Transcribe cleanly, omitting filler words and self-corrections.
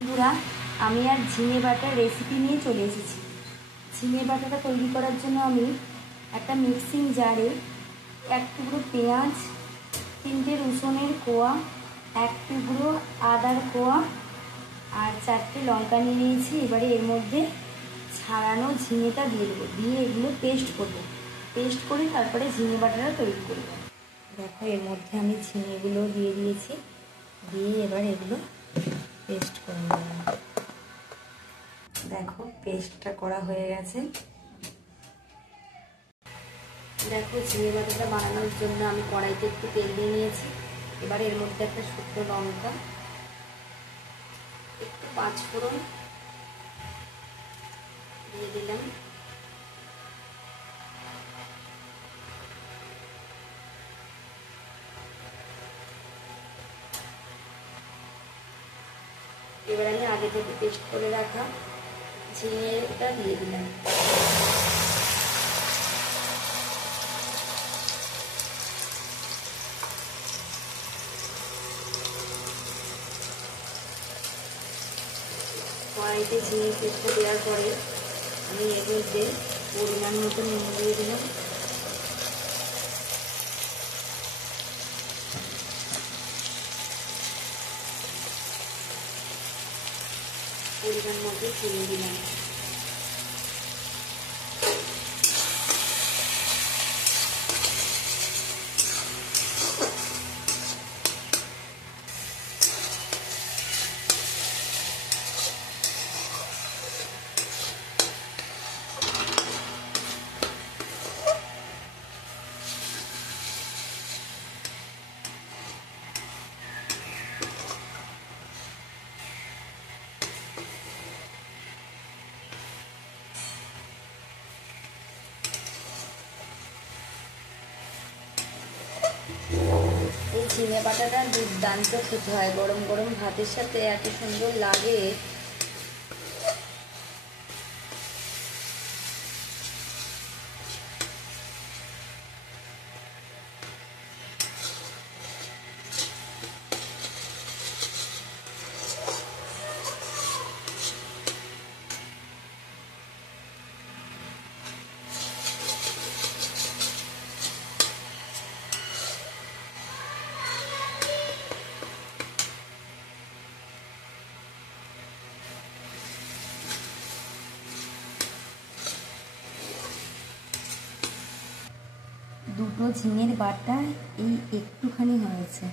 বন্ধুরা, আমি আর ঝিঙে বাটার রেসিপি নিয়ে চলে এসেছি। ঝিঙে বাটাটা তৈরি করার জন্য আমি একটা মিক্সিং জারে এক টুকরো পেঁয়াজ, 3টে রসুনের কোয়া, এক টুকরো আদার কোয়া আর 4টে লঙ্কা নিয়ে নিয়েছি। এবারে এর মধ্যে ছাড়ানো ঝিঙেটা দিয়ে দেবো, দিয়ে এগুলো পেস্ট করবো। পেস্ট করে তারপরে ঝিঙে বাটাটা তৈরি করবো। দেখো, এর মধ্যে আমি ঝিঙেগুলো দিয়ে দিয়েছি, দিয়ে এবার এগুলো পেস্ট করে নিলাম। দেখো, পেস্টটা করা হয়ে গেছে। দেখো, ঝিঙে বাটাটা বানানোর জন্য আমি কড়াইতে একটু তেল দিয়ে নিয়েছি। এবার এর মধ্যে একটা শুকনো লঙ্কা, একটু 5 ফোড়ন দিয়ে দিলাম। এবার আমি আগে থেকে পেস্ট করে রাখা ঝিঙেটা দিয়ে দিলাম। কড়াইতে ঝিঙে পেস্টটা দেওয়ার পরে আমি এর মধ্যে পরিমাণ মতো নুন দিয়ে দিলাম। পরিমাণ মতো চিনি দিলাম। এই ঝিঙে বাটাটা দুর্দান্ত খেতে হয়, গরম গরম ভাতের সাথে এত সুন্দর লাগে। দুটো ঝিঙের বাটা এই একটুখানি হয়েছে।